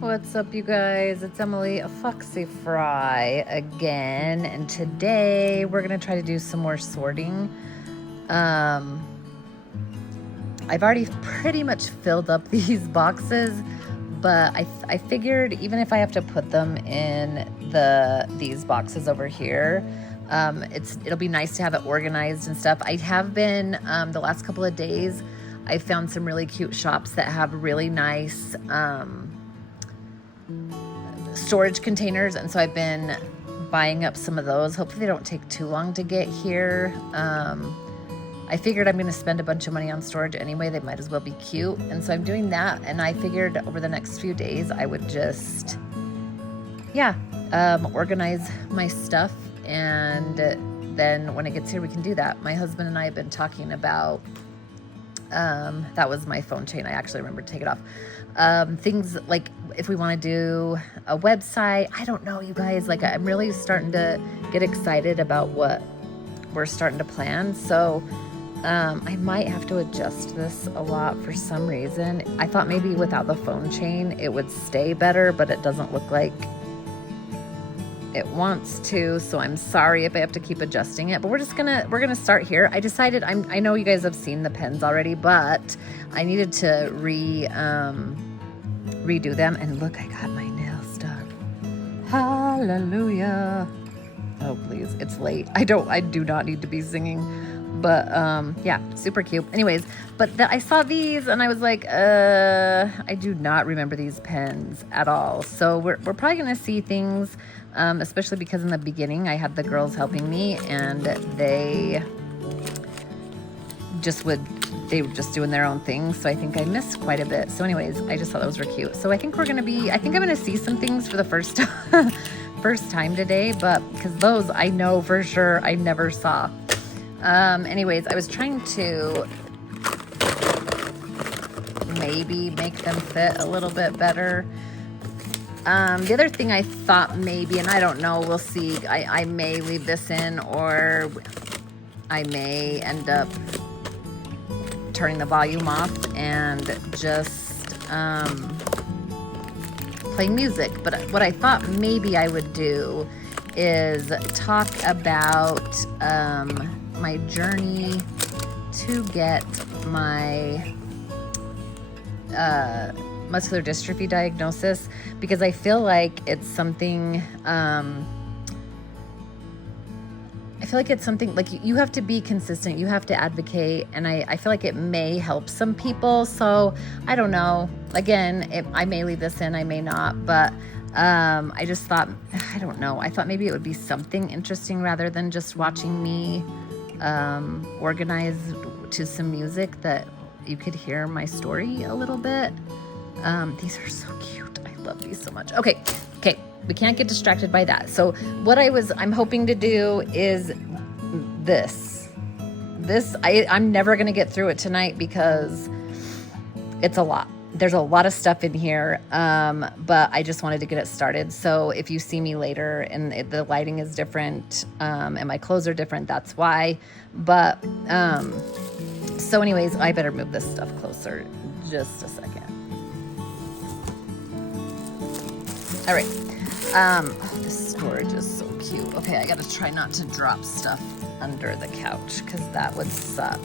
What's up, you guys? It's Emily, a Foxy Fry again, and today we're gonna try to do some more sorting. I've already pretty much filled up these boxes, but I figured even if I have to put them in these boxes over here, it'll be nice to have it organized and stuff. I have been the last couple of days. I found some really cute shops that have really nice storage containers, and so I've been buying up some of those. Hopefully they don't take too long to get here. I figured I'm going to spend a bunch of money on storage anyway. They might as well be cute, and so I'm doing that. And I figured over the next few days I would just organize my stuff, and then when it gets here we can do that. My husband and I have been talking about that was my phone chain. I actually remember to take it off. Things like if we want to do a website, I don't know, you guys, like I'm really starting to get excited about what we're starting to plan. So I might have to adjust this a lot for some reason. I thought maybe without the phone chain it would stay better, but it doesn't look like it wants to, so I'm sorry if I have to keep adjusting it, but we're gonna start here. I decided, I know you guys have seen the pens already, but I needed to redo them. And look, I got my nails done. Hallelujah. Oh please, it's late. I do not need to be singing, but yeah, super cute. Anyways, but I saw these and I was like, I do not remember these pens at all. So we're probably gonna see things, especially because in the beginning I had the girls helping me, and they were just doing their own thing. So I think I missed quite a bit. So anyways, I just thought those were cute. So I think I'm gonna see some things for the first time today, but because those I know for sure I never saw. Anyways, I was trying to maybe make them fit a little bit better. The other thing I thought maybe, and I don't know, we'll see, I may leave this in, or I may end up turning the volume off and just play music. But what I thought maybe I would do is talk about my journey to get my muscular dystrophy diagnosis, because I feel like it's something like you have to be consistent, you have to advocate, and I feel like it may help some people. So I don't know, again, I may leave this in, I may not, but I just thought, I don't know, I thought maybe it would be something interesting rather than just watching me organize to some music, that you could hear my story a little bit. These are so cute. I love these so much. Okay, we can't get distracted by that. So what I'm hoping to do is this. I'm never going to get through it tonight because it's a lot. There's a lot of stuff in here, but I just wanted to get it started. So if you see me later and the lighting is different, and my clothes are different, that's why. But so anyways, I better move this stuff closer just a second. All right. This storage is so cute. Okay, I gotta try not to drop stuff under the couch because that would suck.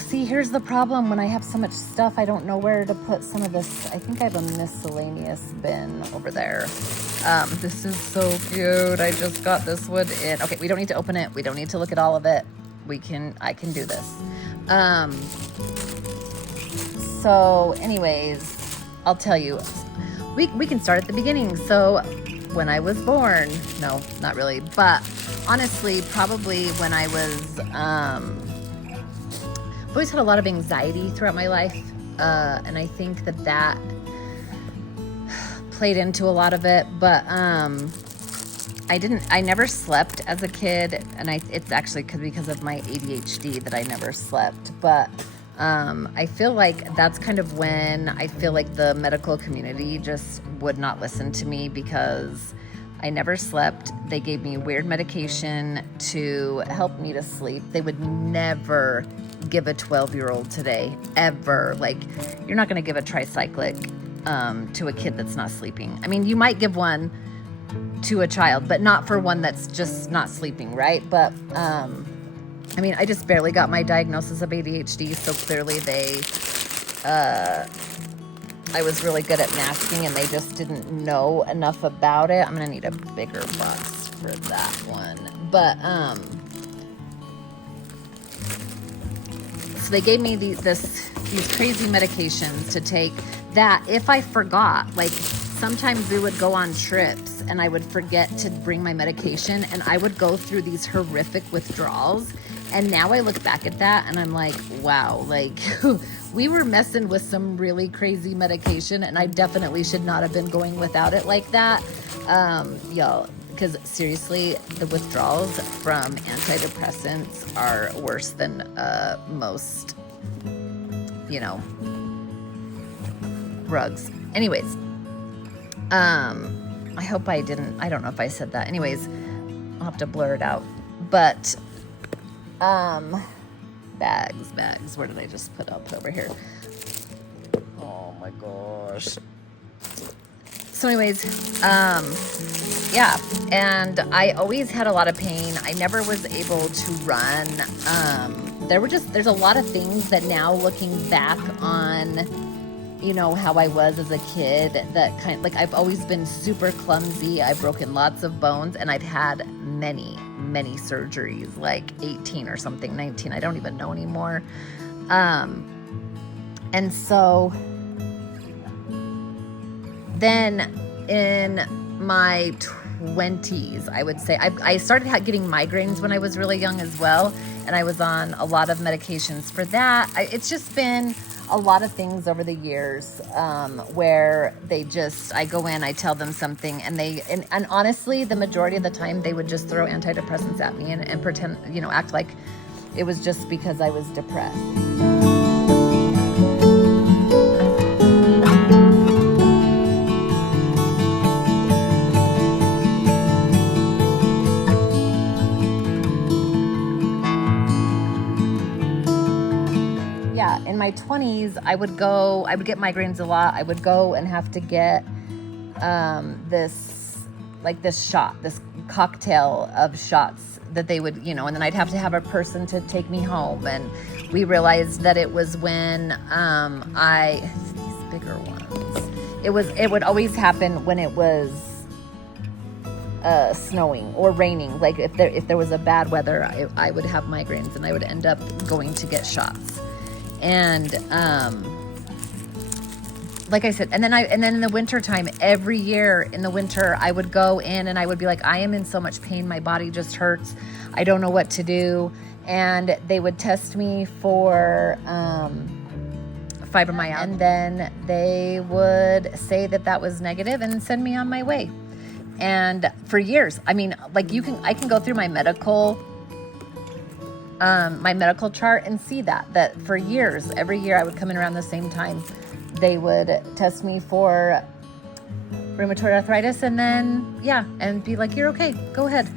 See, here's the problem. When I have so much stuff, I don't know where to put some of this. I think I have a miscellaneous bin over there. This is so cute. I just got this one in. Okay, we don't need to open it. We don't need to look at all of it. I can do this. So anyways, I'll tell you. We can start at the beginning. So when I was born, no, not really, but honestly, probably when I was, I've always had a lot of anxiety throughout my life. And I think that played into a lot of it, but, I never slept as a kid, and it's actually because of my ADHD that I never slept, but I feel like that's kind of when I feel like the medical community just would not listen to me, because I never slept. They gave me weird medication to help me to sleep. They would never give a 12-year-old today, ever. Like, you're not going to give a tricyclic to a kid that's not sleeping. I mean, you might give one to a child, but not for one that's just not sleeping, right? But I mean, I just barely got my diagnosis of ADHD, so clearly I was really good at masking and they just didn't know enough about it. I'm gonna need a bigger box for that one. But so they gave me these crazy medications to take that if I forgot, like sometimes we would go on trips and I would forget to bring my medication and I would go through these horrific withdrawals. And now I look back at that and I'm like, wow, like we were messing with some really crazy medication and I definitely should not have been going without it like that. Y'all, because seriously, the withdrawals from antidepressants are worse than most, drugs. Anyways, I hope I don't know if I said that. Anyways, I'll have to blur it out. But bags, where did I just put over here? Oh my gosh. So anyways, yeah, and I always had a lot of pain. I never was able to run. There's a lot of things that now looking back on, how I was as a kid, that like I've always been super clumsy. I've broken lots of bones and I've had many surgeries, like 18 or something, 19. I don't even know anymore. And so then in my 20s, I would say, I started getting migraines when I was really young as well. And I was on a lot of medications for that. It's just been a lot of things over the years where I go in, I tell them something, and and honestly, the majority of the time, they would just throw antidepressants at me and pretend, act like it was just because I was depressed. In my 20s, I would get migraines a lot. I would go and have to get this cocktail of shots that they would, and then I'd have to have a person to take me home. And we realized that it was when these bigger ones, it would always happen when it was snowing or raining. Like if there was a bad weather, I would have migraines and I would end up going to get shots. And like I said, and then in the winter time, every year in the winter, I would go in and I would be like, I am in so much pain. My body just hurts. I don't know what to do. And they would test me for fibromyalgia. And then they would say that was negative and send me on my way. And for years, I mean, like I can go through my medical chart and see that for years, every year I would come in around the same time, they would test me for rheumatoid arthritis and then, and be like, you're okay, go ahead.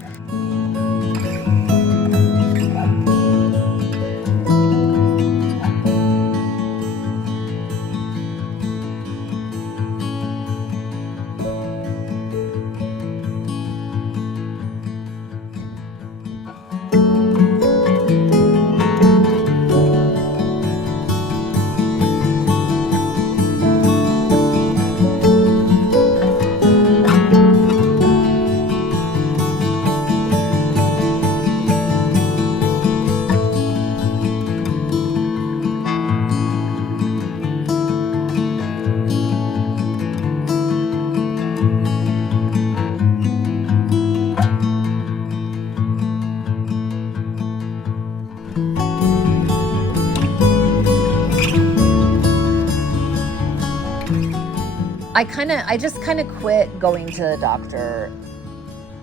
I just kind of quit going to the doctor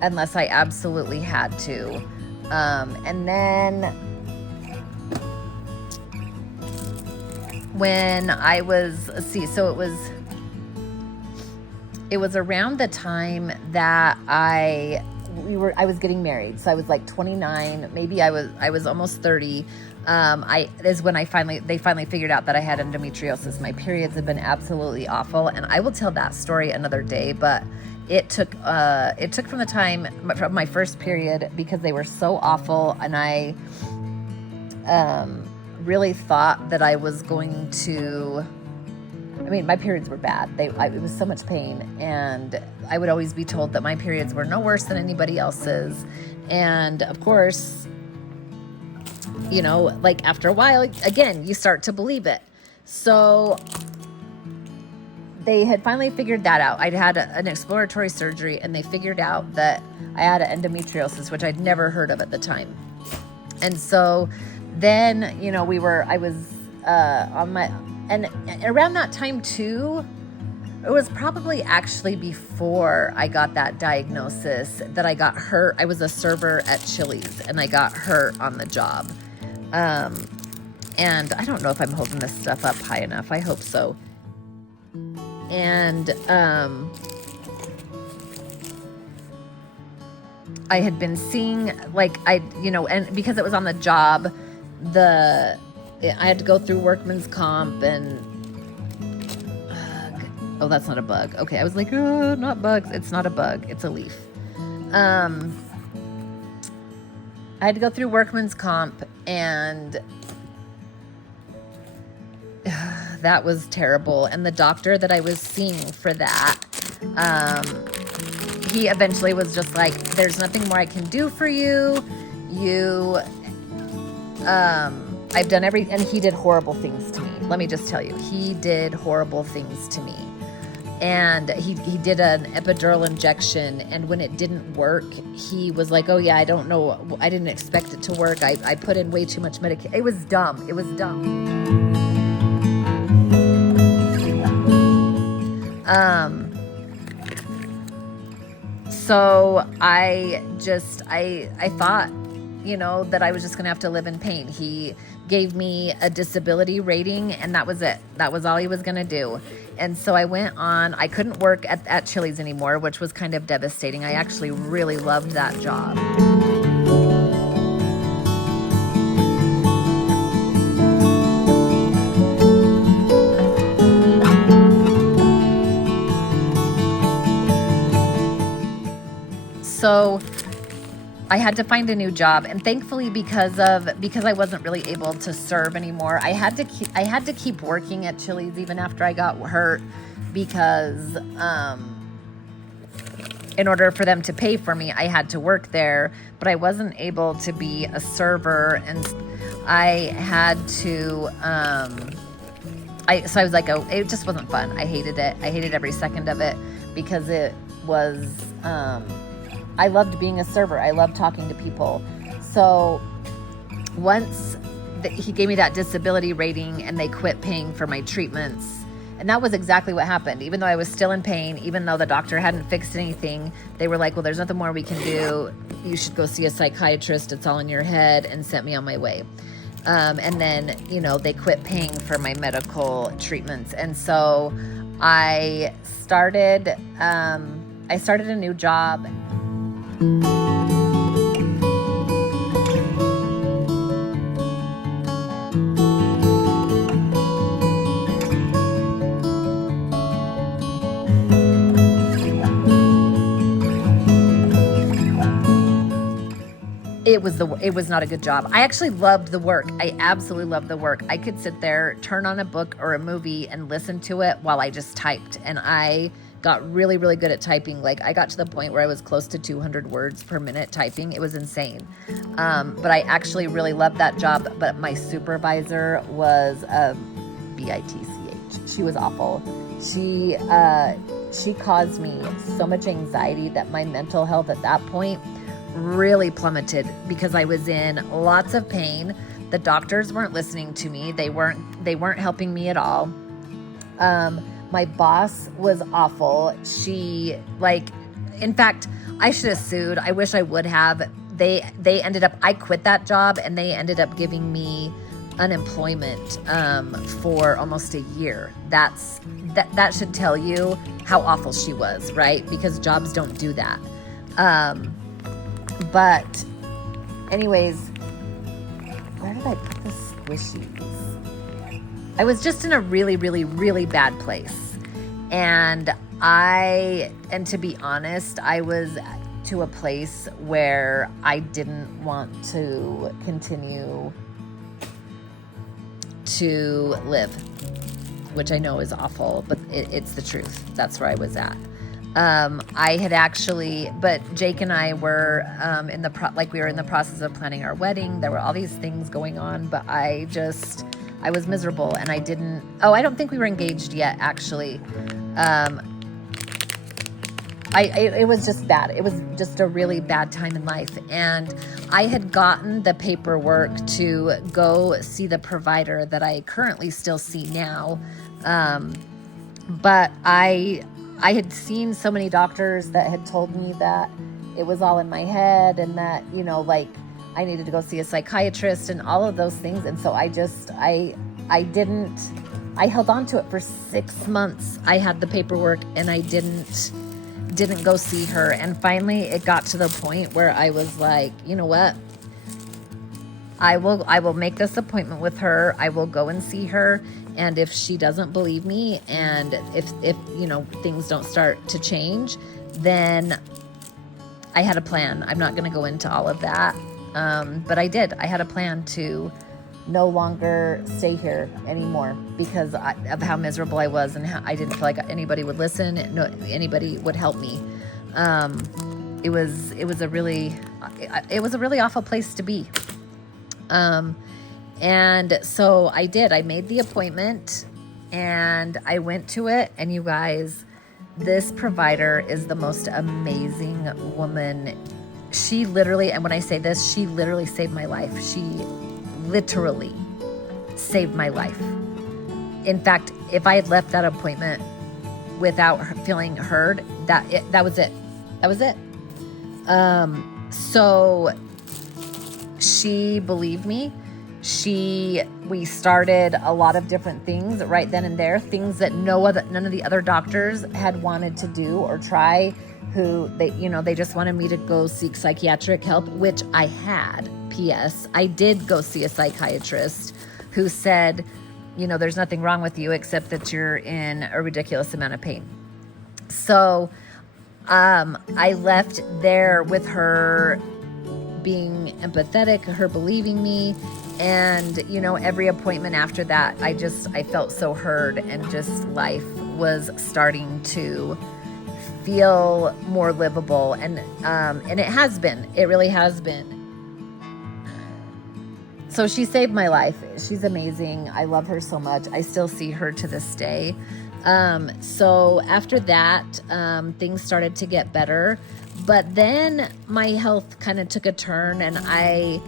unless I absolutely had to. And then when I was, it was around the time that I was getting married. So I was like 29, maybe I was almost 30. They finally figured out that I had endometriosis. My periods have been absolutely awful, and I will tell that story another day, but it took from the time from my first period, because they were so awful, and I really thought that I was going to, my periods were bad. It was so much pain, and I would always be told that my periods were no worse than anybody else's. And of course, like after a while, again, you start to believe it. So they had finally figured that out. I'd had an exploratory surgery, and they figured out that I had endometriosis, which I'd never heard of at the time. And so then, I was on my, and around that time too, it was probably actually before I got that diagnosis that I got hurt. I was a server at Chili's, and I got hurt on the job. And I don't know if I'm holding this stuff up high enough. I hope so. And I had been seeing, and because it was on the job, I had to go through workman's comp, and oh, that's not a bug. Okay, I was like, oh, not bugs. It's not a bug. It's a leaf. I had to go through workman's comp, and that was terrible. And the doctor that I was seeing for that, he eventually was just like, there's nothing more I can do for you. I've done and he did horrible things to me. Let me just tell you, he did horrible things to me. And he did an epidural injection, and when it didn't work, he was like, oh yeah, I don't know, I didn't expect it to work. I put in way too much medication. It was dumb. So I thought, that I was just going to have to live in pain. He gave me a disability rating, and that was it. That was all he was going to do. And so I went on. I couldn't work at Chili's anymore, which was kind of devastating. I actually really loved that job. So I had to find a new job, and thankfully, because I wasn't really able to serve anymore, I had to keep working at Chili's even after I got hurt, because in order for them to pay for me, I had to work there, but I wasn't able to be a server, and I had to so I was like, oh, it just wasn't fun. I hated it. I hated every second of it, because it was I loved being a server. I loved talking to people. So once he gave me that disability rating, and they quit paying for my treatments, and that was exactly what happened. Even though I was still in pain, even though the doctor hadn't fixed anything, they were like, well, there's nothing more we can do. You should go see a psychiatrist. It's all in your head, and sent me on my way. And then, they quit paying for my medical treatments. And so I started a new job. It was not a good job. I actually loved the work. I absolutely loved the work. I could sit there, turn on a book or a movie, and listen to it while I just typed. And I got really, really good at typing. Like, I got to the point where I was close to 200 words per minute typing. It was insane. But I actually really loved that job. But my supervisor was a bitch. She was awful. She caused me so much anxiety that my mental health at that point really plummeted, because I was in lots of pain. The doctors weren't listening to me. They weren't helping me at all. My boss was awful. In fact, I should have sued. I wish I would have. I quit that job, and they ended up giving me unemployment for almost a year. That should tell you how awful she was, right? Because jobs don't do that. But anyways, where did did I put the squishies? I was just in a really, really, really bad place. And to be honest, I was to a place where I didn't want to continue to live, which I know is awful, but it's the truth. That's where I was at. I had actually, but Jake and I were we were in the process of planning our wedding. There were all these things going on, but I was miserable, and I don't think we were engaged yet, actually. It was just bad. It was just a really bad time in life. And I had gotten the paperwork to go see the provider that I currently still see now. But I had seen so many doctors that had told me that it was all in my head, and that, I needed to go see a psychiatrist and all of those things. And so I held on to it for 6 months. I had the paperwork and I didn't go see her. And finally it got to the point where I was like, you know what? I will make this appointment with her. I will go and see her. And if she doesn't believe me, and if things don't start to change, then I had a plan. I'm not going to go into all of that. But I did. I had a plan to no longer stay here anymore because of how miserable I was, and how I didn't feel like anybody would listen. No, anybody would help me. It was a really awful place to be. And so I did. I made the appointment and I went to it. And you guys, this provider is the most amazing woman. She literally, and when I say this, she literally saved my life. She literally saved my life. In fact, if I had left that appointment without feeling heard, that was it. That was it. So she believed me. We started a lot of different things right then and there, things that none of the other doctors had wanted to do or try, they just wanted me to go seek psychiatric help, which I had. P.S. I did go see a psychiatrist who said, there's nothing wrong with you except that you're in a ridiculous amount of pain. So, I left there with her being empathetic, her believing me. And, every appointment after that, I felt so heard, and just life was starting to feel more livable. And it has been, it really has been. So she saved my life. She's amazing. I love her so much. I still see her to this day. So after that, things started to get better, but then my health kind of took a turn, and I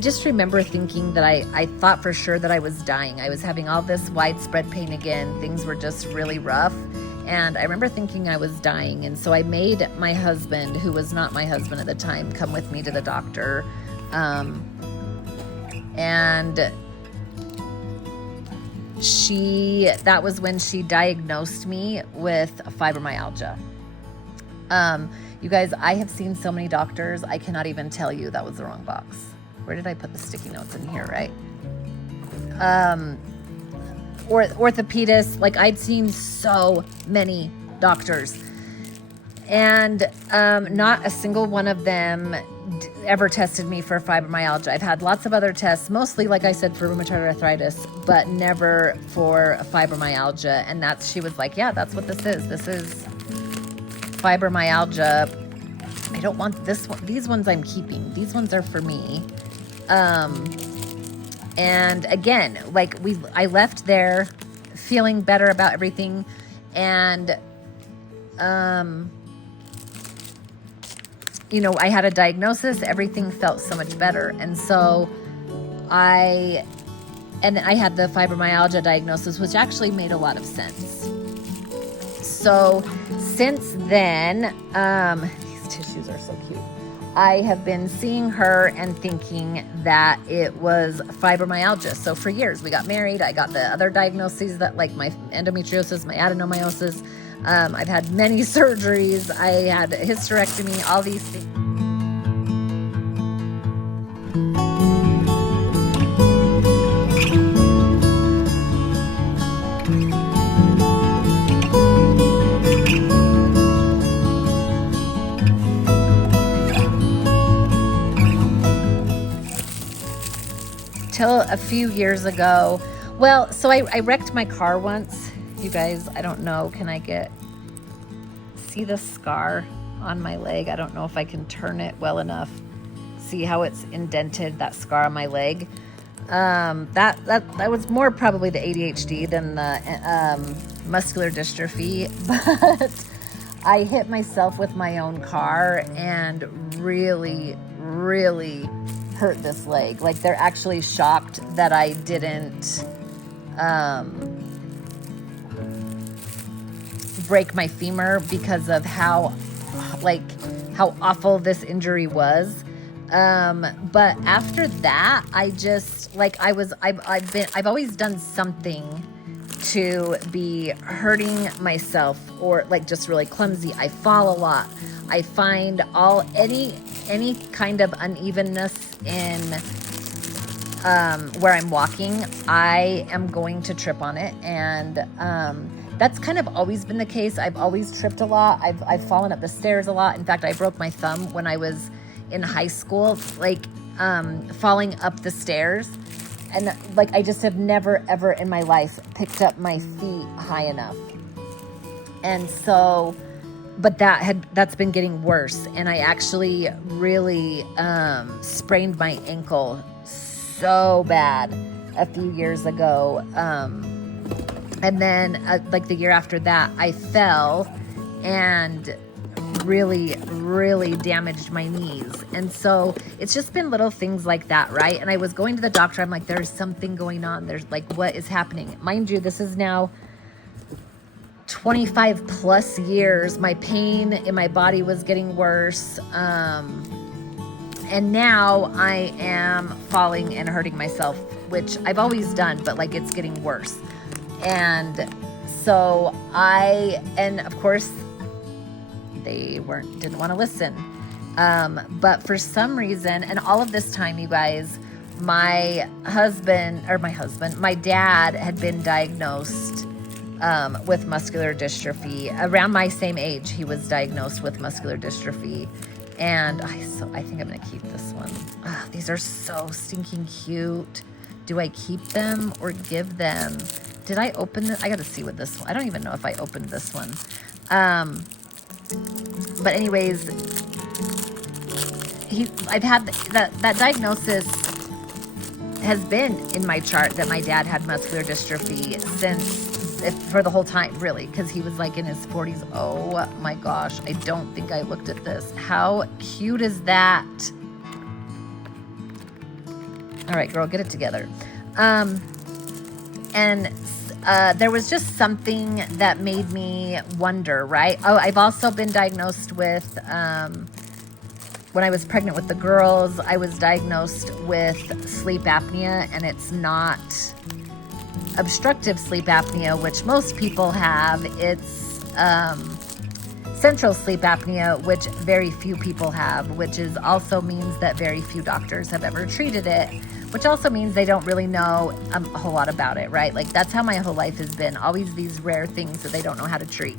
just remember thinking that I thought for sure that I was dying. I was having all this widespread pain again. Things were just really rough. And I remember thinking I was dying. And so I made my husband, who was not my husband at the time, come with me to the doctor. And that was when she diagnosed me with fibromyalgia. You guys, I have seen so many doctors, I cannot even tell you. That was the wrong box. Where did I put the sticky notes? In here, right? Orthopedists, I'd seen so many doctors, and not a single one of them ever tested me for fibromyalgia. I've had lots of other tests, mostly, like I said, for rheumatoid arthritis, but never for fibromyalgia. And she was like, yeah, that's what this is. This is fibromyalgia. I don't want this one. These ones I'm keeping. These ones are for me. And again, I left there feeling better about everything. And, I had a diagnosis, everything felt so much better. And so I had the fibromyalgia diagnosis, which actually made a lot of sense. So since then, these tissues are so cute. I have been seeing her and thinking that it was fibromyalgia. So for years, we got married. I got the other diagnoses that my endometriosis, my adenomyosis. I've had many surgeries. I had a hysterectomy, all these things. till a few years ago. Well, so I wrecked my car once. You guys, I don't know. Can I see the scar on my leg? I don't know if I can turn it well enough. See how it's indented, that scar on my leg? That was more probably the ADHD than the muscular dystrophy, but I hit myself with my own car and really, really hurt this leg. Like, they're actually shocked that I didn't break my femur because of how awful this injury was. But after that, I've always done something to be hurting myself, or like just really clumsy. I fall a lot. I find any kind of unevenness in where I'm walking, I am going to trip on it. And that's kind of always been the case. I've always tripped a lot. I've fallen up the stairs a lot. In fact, I broke my thumb when I was in high school, falling up the stairs. And I just have never, ever in my life picked up my feet high enough. And so, but that's been getting worse. And I actually really sprained my ankle so bad a few years ago. And then the year after that, I fell and really, really damaged my knees. And so it's just been little things like that, right? And I was going to the doctor. I'm like, there's something going on. There's what is happening? Mind you, this is now 25 plus years. My pain in my body was getting worse. And now I am falling and hurting myself, which I've always done, but it's getting worse. And so and of course, they didn't want to listen. But for some reason, and all of this time, you guys, my dad had been diagnosed with muscular dystrophy. Around my same age, he was diagnosed with muscular dystrophy. And I think I'm going to keep this one. These are so stinking cute. Do I keep them or give them? Did I open this? I got to see what this one. I don't even know if I opened this one. But anyways, I've had that diagnosis has been in my chart that my dad had muscular dystrophy for the whole time, really, because he was in his 40s. Oh my gosh, I don't think I looked at this. How cute is that? All right, girl, get it together. There was just something that made me wonder, right? Oh, I've also been diagnosed with, when I was pregnant with the girls, I was diagnosed with sleep apnea, and it's not obstructive sleep apnea, which most people have. It's central sleep apnea, which very few people have, which also means that very few doctors have ever treated it, which also means they don't really know a whole lot about it, right? That's how my whole life has been. Always these rare things that they don't know how to treat.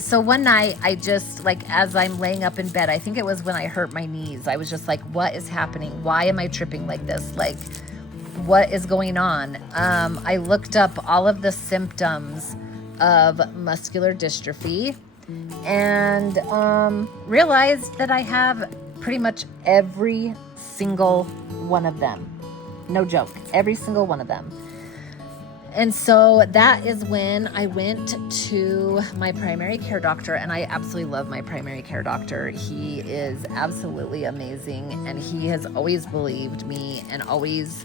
So one night I just, as I'm laying up in bed, I think it was when I hurt my knees, I was just what is happening? Why am I tripping like this? What is going on? I looked up all of the symptoms of muscular dystrophy and realized that I have pretty much every single one of them. No joke, every single one of them. And so that is when I went to my primary care doctor, and I absolutely love my primary care doctor. He is absolutely amazing, and he has always believed me and always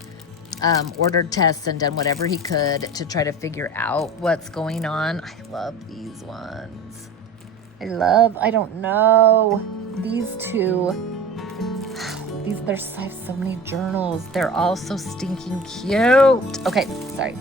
ordered tests and done whatever he could to try to figure out what's going on. I love these ones. I don't know, these two. I have so many journals. They're all so stinking cute. Okay, sorry.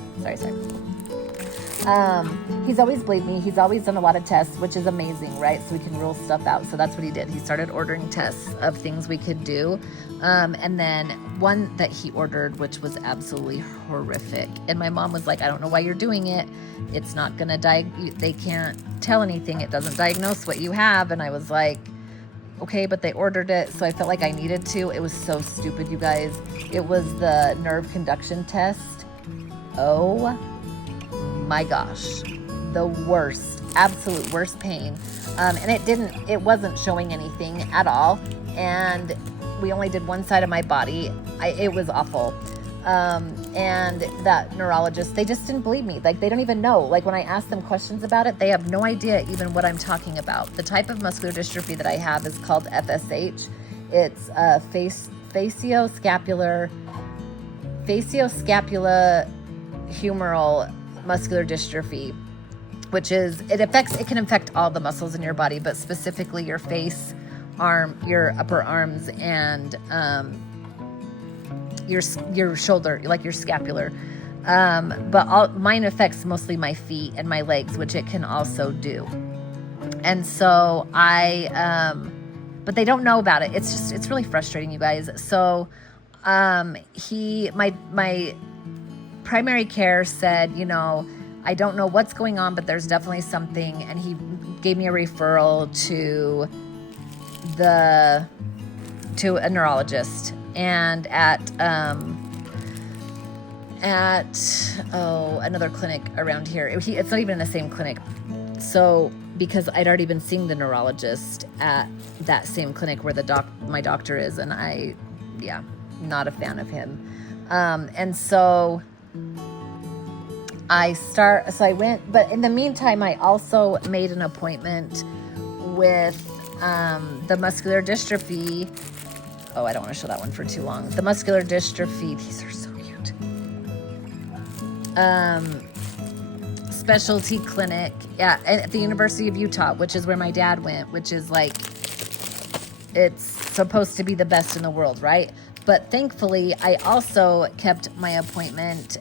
He's always believed me. He's always done a lot of tests, which is amazing, right? So we can rule stuff out. So that's what he did. He started ordering tests of things we could do. And then one that he ordered, which was absolutely horrific. And my mom was like, I don't know why you're doing it. It's not going to they can't tell anything. It doesn't diagnose what you have. And I was like, okay, but they ordered it, so I felt like I needed to. It was so stupid, you guys. It was the nerve conduction test. Oh my gosh, the worst, absolute worst pain. And it wasn't showing anything at all. And we only did one side of my body. It was awful. And that neurologist, they just didn't believe me. Like, they don't even know. Like, when I ask them questions about it, they have no idea even what I'm talking about. The type of muscular dystrophy that I have is called FSH. It's facioscapular humeral muscular dystrophy, which is, it can affect all the muscles in your body, but specifically your face, your upper arms, and your shoulder, like your scapular. But mine affects mostly my feet and my legs, which it can also do. And so but they don't know about it. It's really frustrating, you guys. So my primary care said, I don't know what's going on, but there's definitely something. And he gave me a referral to a neurologist. And at another clinic around here. It's not even in the same clinic. So, because I'd already been seeing the neurologist at that same clinic where my doctor is, and not a fan of him. And so I went, but in the meantime, I also made an appointment with the muscular dystrophy. Oh, I don't want to show that one for too long. The muscular dystrophy, these are so cute. Specialty clinic at the University of Utah, which is where my dad went, which is like, it's supposed to be the best in the world, right? But thankfully, I also kept my appointment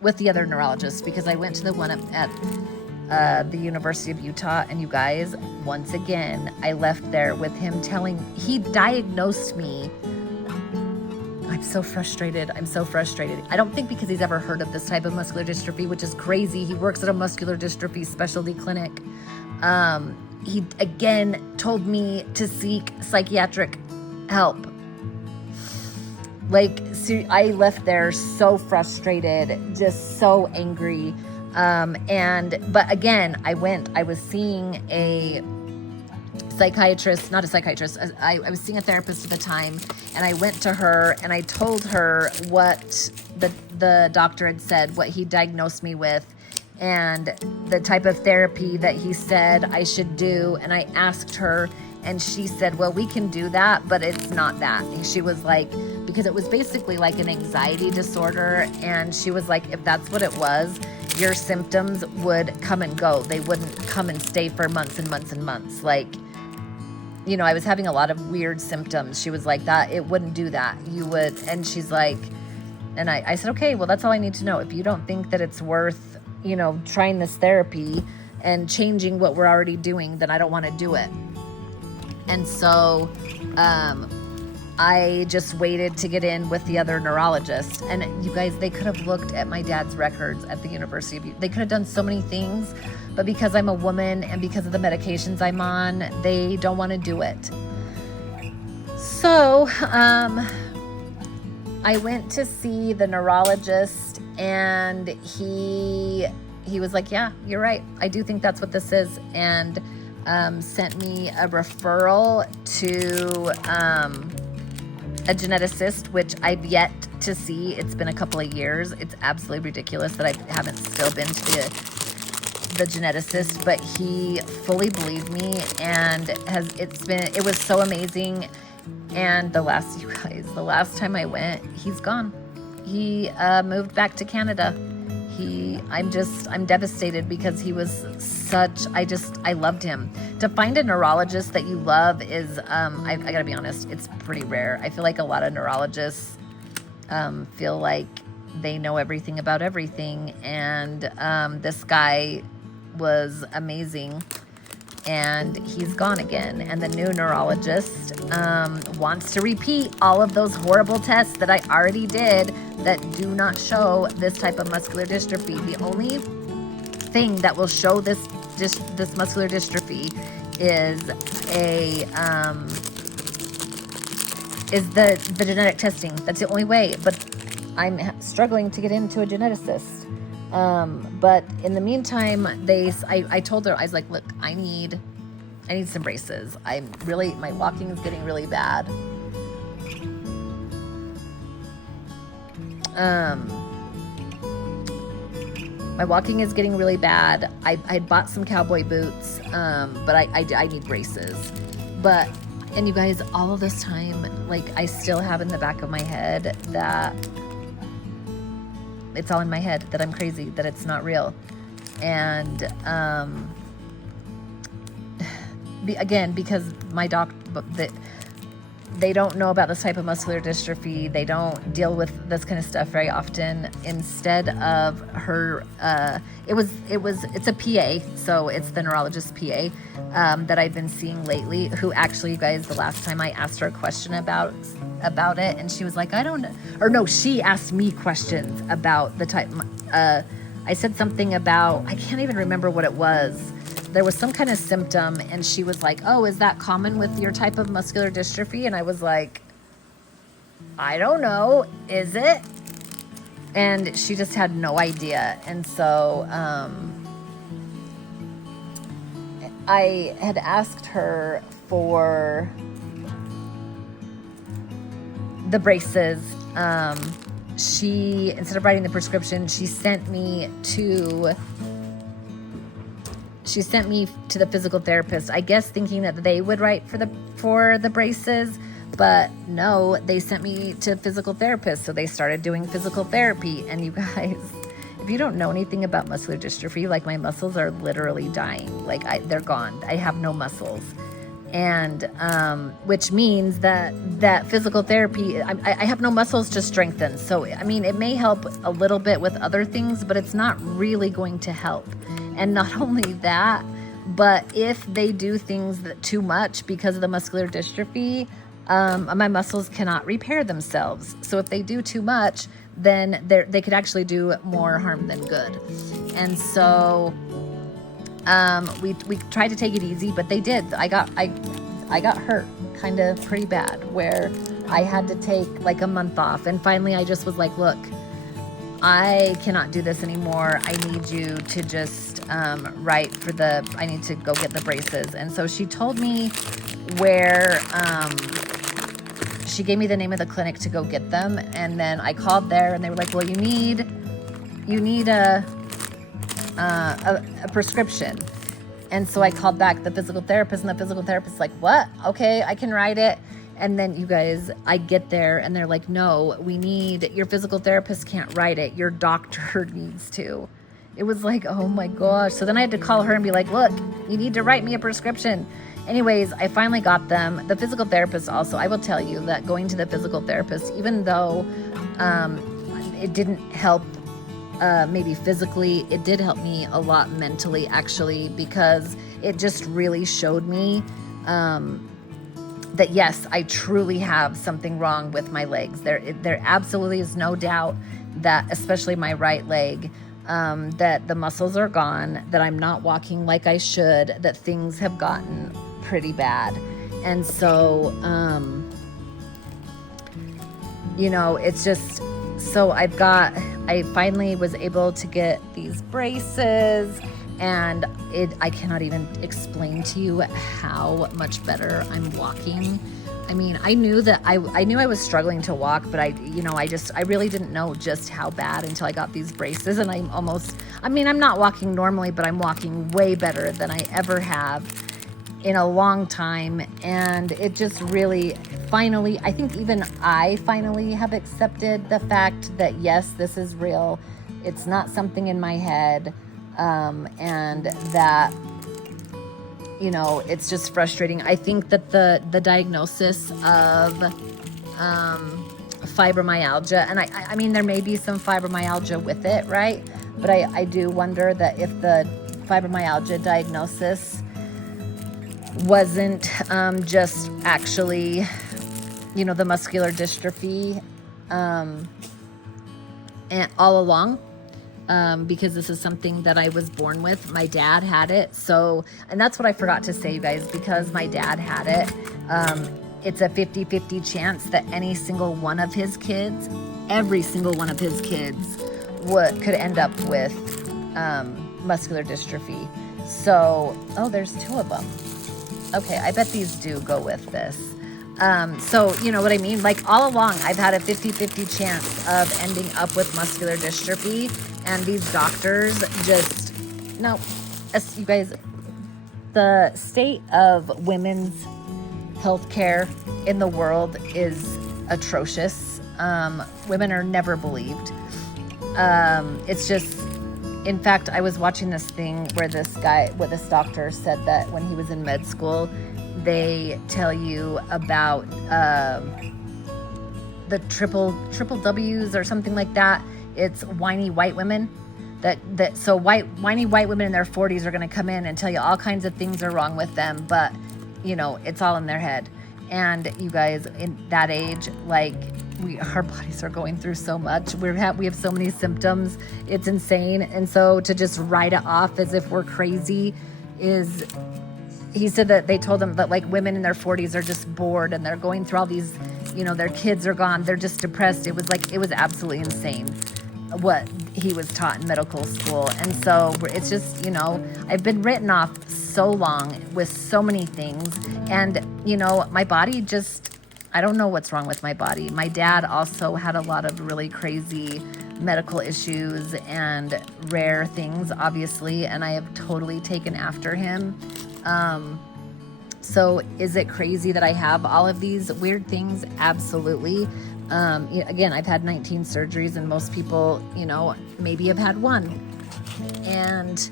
with the other neurologist, because I went to the one at the University of Utah, and you guys, once again, I left there with him he diagnosed me. I'm so frustrated. I don't think because he's ever heard of this type of muscular dystrophy, which is crazy. He works at a muscular dystrophy specialty clinic. He again told me to seek psychiatric help. I left there so frustrated, just so angry. But again, I was seeing a psychiatrist, not a psychiatrist. I was seeing a therapist at the time, and I went to her and I told her what the doctor had said, what he diagnosed me with, and the type of therapy that he said I should do. And I asked her, and she said, well, we can do that, but it's not that. And she was like, because it was basically like an anxiety disorder. And she was like, if that's what it was, your symptoms would come and go. They wouldn't come and stay for months and months and months. Like, I was having a lot of weird symptoms. She was like, that it wouldn't do that. You would. And she's like, and I said, okay, well, that's all I need to know. If you don't think that it's worth, trying this therapy and changing what we're already doing, then I don't want to do it. And so I just waited to get in with the other neurologist. And you guys, they could have looked at my dad's records at the University of Utah. They could have done so many things, but because I'm a woman and because of the medications I'm on, they don't want to do it. So I went to see the neurologist, and he was like, yeah, you're right. I do think that's what this is. And sent me a referral to a geneticist, which I've yet to see. It's been a couple of years. It's absolutely ridiculous that I haven't still been to the geneticist, but he fully believed me, and it was so amazing. And the last time I went, he's gone. He moved back to Canada. I'm devastated, because he was I loved him. To find a neurologist that you love is, I gotta be honest, it's pretty rare. I feel like a lot of neurologists feel like they know everything about everything. And this guy was amazing, and he's gone again. And the new neurologist wants to repeat all of those horrible tests that I already did that do not show this type of muscular dystrophy. The only thing that will show this muscular dystrophy is the genetic testing. That's the only way. But I'm struggling to get into a geneticist. But in the meantime, I told her, I was like, look, I need some braces. My walking is getting really bad. My walking is getting really bad. I had bought some cowboy boots, but I need braces. And you guys, all of this time, like, I still have in the back of my head that it's all in my head, that I'm crazy, that it's not real. And again, because my they don't know about this type of muscular dystrophy. They don't deal with this kind of stuff very often. Instead of her, it's a PA, so it's the neurologist PA that I've been seeing lately, who actually, you guys, the last time I asked her a question about it, and she was like, I don't know, or no, she asked me questions about the type. I said something about, I can't even remember what it was. There was some kind of symptom, and she was like, oh, is that common with your type of muscular dystrophy? And I was like, I don't know, is it? And she just had no idea. And so I had asked her for the braces. She, instead of writing the prescription, she sent me to the physical therapist, I guess thinking that they would write for the braces, but no, they sent me to physical therapist. So they started doing physical therapy. And you guys, if you don't know anything about muscular dystrophy, like, my muscles are literally dying. Like, they're gone. I have no muscles. And which means that physical therapy, I have no muscles to strengthen. So, I mean, it may help a little bit with other things, but it's not really going to help. And not only that, but if they do things too much because of the muscular dystrophy, my muscles cannot repair themselves. So if they do too much, then they could actually do more harm than good. And so we tried to take it easy, but they did. I got hurt kind of pretty bad, where I had to take like a month off. And finally I just was like, look, I cannot do this anymore. I need you to just write for I need to go get the braces. And so she told me where, she gave me the name of the clinic to go get them. And then I called there, and they were like, well, you need a prescription. And so I called back the physical therapist, and the physical therapist was like, what? Okay, I can write it. And then, you guys, I get there, and they're like, no, your physical therapist can't write it. Your doctor needs to. It was like, oh my gosh. So then I had to call her and be like, look, you need to write me a prescription. Anyways, I finally got them. The physical therapist also, I will tell you that going to the physical therapist, even though it didn't help maybe physically, it did help me a lot mentally, actually, because it just really showed me that yes, I truly have something wrong with my legs. There absolutely is no doubt that, especially my right leg, that the muscles are gone, that I'm not walking like I should, that things have gotten pretty bad. And so, it's just, so I finally was able to get these braces, and I cannot even explain to you how much better I'm walking. I mean, I knew I was struggling to walk, but I really didn't know just how bad until I got these braces. And I'm not walking normally, but I'm walking way better than I ever have in a long time. And it just really, finally, I think even I finally have accepted the fact that yes, this is real. It's not something in my head. And that, it's just frustrating. I think that the diagnosis of fibromyalgia, and I mean, there may be some fibromyalgia with it, right? But I do wonder that if the fibromyalgia diagnosis wasn't just actually, the muscular dystrophy and all along. because this is something that I was born with. My dad had it. So, and that's what I forgot to say, you guys, because my dad had it. It's a 50-50 chance that any single one of his kids, every single one of his kids could end up with muscular dystrophy. So, oh, there's 2 of them. Okay, I bet these do go with this. So, you know what I mean? Like all along, I've had a 50-50 chance of ending up with muscular dystrophy. And these doctors just, no, you guys, the state of women's healthcare in the world is atrocious. Women are never believed. It's just, in fact, I was watching this thing where this doctor said that when he was in med school, they tell you about the triple W's or something like that. It's whiny white women. So whiny white women in their 40s are going to come in and tell you all kinds of things are wrong with them, but you know, it's all in their head. And you guys, in that age, like our bodies are going through so much. We have so many symptoms. It's insane. And so to just write it off as if we're crazy is, he said that they told him that like women in their 40s are just bored and they're going through all these, you know, their kids are gone. They're just depressed. It was absolutely insane what he was taught in medical school. And so it's just, you know, I've been written off so long with so many things. And, you know, my body just, I don't know what's wrong with my body. My dad also had a lot of really crazy medical issues and rare things, obviously, and I have totally taken after him. So is it crazy that I have all of these weird things? Absolutely. Again, I've had 19 surgeries, and most people, you know, maybe have had 1. And,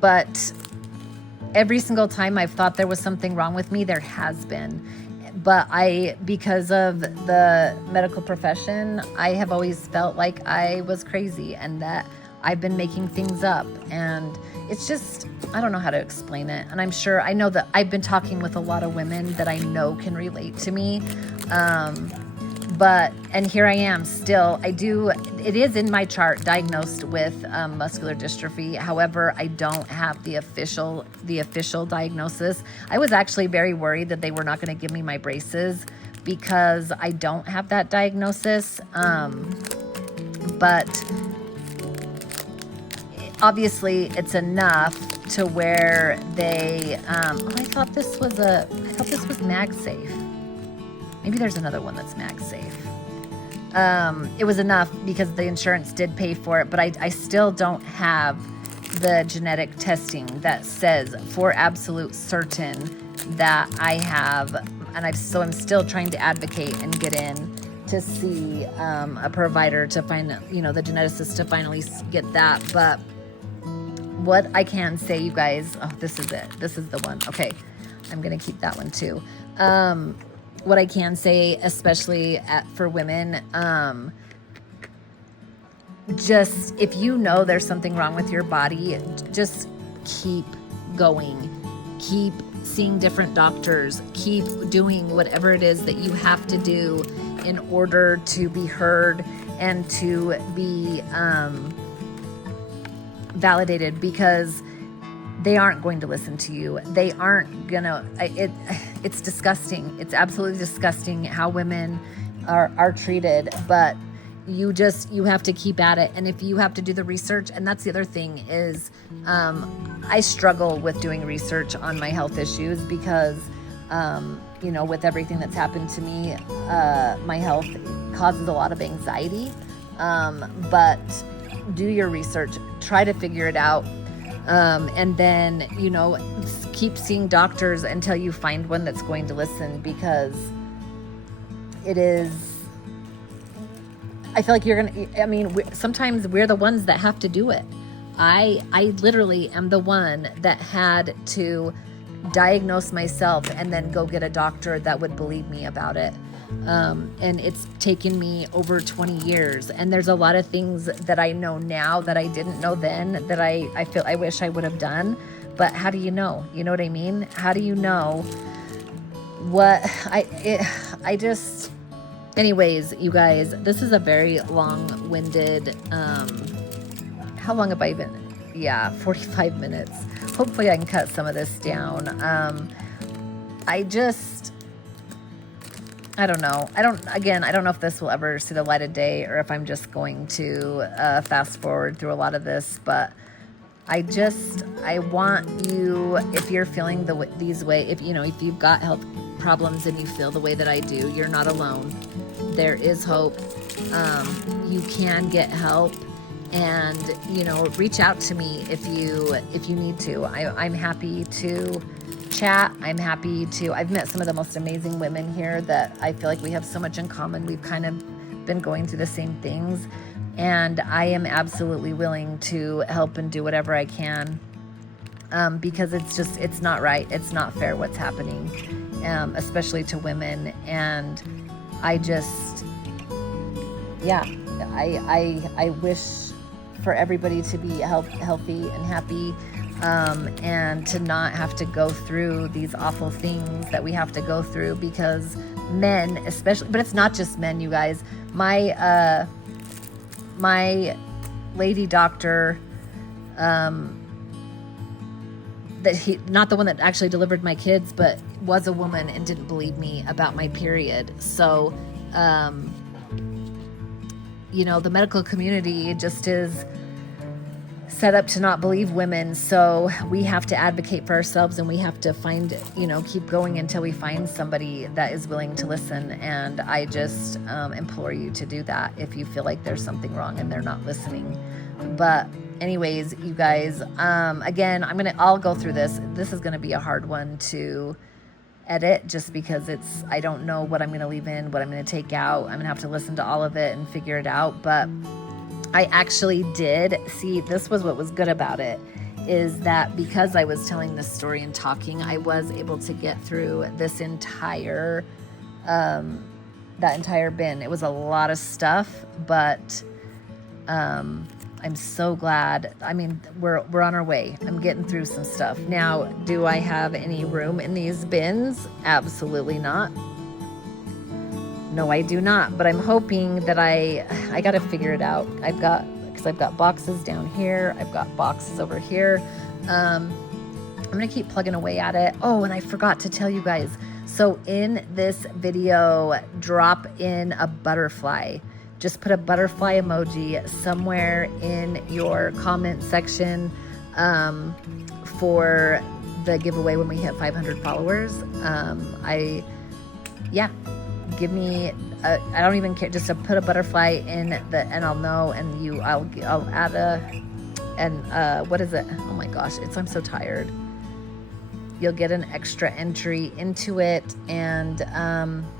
but every single time I've thought there was something wrong with me, there has been. But because of the medical profession, I have always felt like I was crazy and that I've been making things up. And it's just, I don't know how to explain it. And I know that I've been talking with a lot of women that I know can relate to me. And here I am still, it is in my chart diagnosed with muscular dystrophy. However, I don't have the official diagnosis. I was actually very worried that they were not going to give me my braces because I don't have that diagnosis. But obviously it's enough to where they, I thought this was MagSafe. Maybe there's another one that's MagSafe. It was enough because the insurance did pay for it, but I still don't have the genetic testing that says for absolute certain that I have, and I'm still trying to advocate and get in to see a provider to find, you know, the geneticist to finally get that. But what I can say, you guys, this is it. This is the one. Okay, I'm going to keep that one too. What I can say, especially for women, just if you know there's something wrong with your body, just keep going. Keep seeing different doctors. Keep doing whatever it is that you have to do in order to be heard and to be validated, because they aren't going to listen to you. They aren't gonna, it's disgusting. It's absolutely disgusting how women are treated, but you have to keep at it. And if you have to do the research, and that's the other thing is, I struggle with doing research on my health issues because, you know, with everything that's happened to me, my health causes a lot of anxiety. But do your research, try to figure it out. And then, you know, keep seeing doctors until you find one that's going to listen, because I feel like sometimes we're the ones that have to do it. I literally am the one that had to diagnose myself and then go get a doctor that would believe me about it. And it's taken me over 20 years. And there's a lot of things that I know now that I didn't know then that I feel I wish I would have done. But how do you know? You know what I mean? How do you know what anyways, you guys, this is a very long-winded, how long have I been? Yeah, 45 minutes. Hopefully I can cut some of this down. I don't know. I don't know if this will ever see the light of day or if I'm just going to fast forward through a lot of this, but I want you, if you're feeling these way, if you've got health problems and you feel the way that I do, you're not alone. There is hope. You can get help, and reach out to me if you need to. I'm happy to chat. I've met some of the most amazing women here that I feel like we have so much in common. We've kind of been going through the same things, and I am absolutely willing to help and do whatever I can, because it's not right. It's not fair what's happening, especially to women. And I wish for everybody to be healthy and happy, and to not have to go through these awful things that we have to go through, because men especially, but it's not just men, you guys. My lady doctor, not the one that actually delivered my kids, but was a woman and didn't believe me about my period. So, the medical community just is set up to not believe women. So we have to advocate for ourselves, and we have to find, keep going until we find somebody that is willing to listen. And I just implore you to do that if you feel like there's something wrong and they're not listening. But anyways, you guys, again, I'll go through this. This is going to be a hard one to edit, just because I don't know what I'm going to leave in, what I'm going to take out. I'm going to have to listen to all of it and figure it out. But I actually did see, this was what was good about it, is that because I was telling this story and talking, I was able to get through this entire, that entire bin. It was a lot of stuff, but I'm so glad. We're on our way. I'm getting through some stuff. Now, do I have any room in these bins? Absolutely not. No, I do not. But I'm hoping that I got to figure it out. Because I've got boxes down here. I've got boxes over here. I'm going to keep plugging away at it. Oh, and I forgot to tell you guys. So in this video, drop in a butterfly. Just put a butterfly emoji somewhere in your comment section for the giveaway when we hit 500 followers. Give me I don't even care, just to put a butterfly in and I'll know, and I'll add what is it? Oh my gosh, I'm so tired. You'll get an extra entry into it. And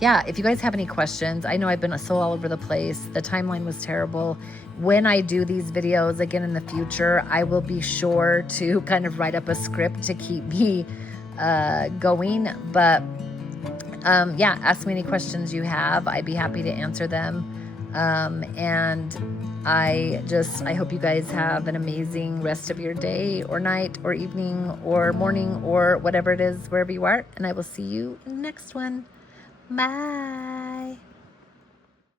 if you guys have any questions, I know I've been so all over the place. The timeline was terrible. When I do these videos again in the future, I will be sure to kind of write up a script to keep me going. But ask me any questions you have. I'd be happy to answer them. And I hope you guys have an amazing rest of your day or night or evening or morning or whatever it is, wherever you are. And I will see you in the next one. Bye.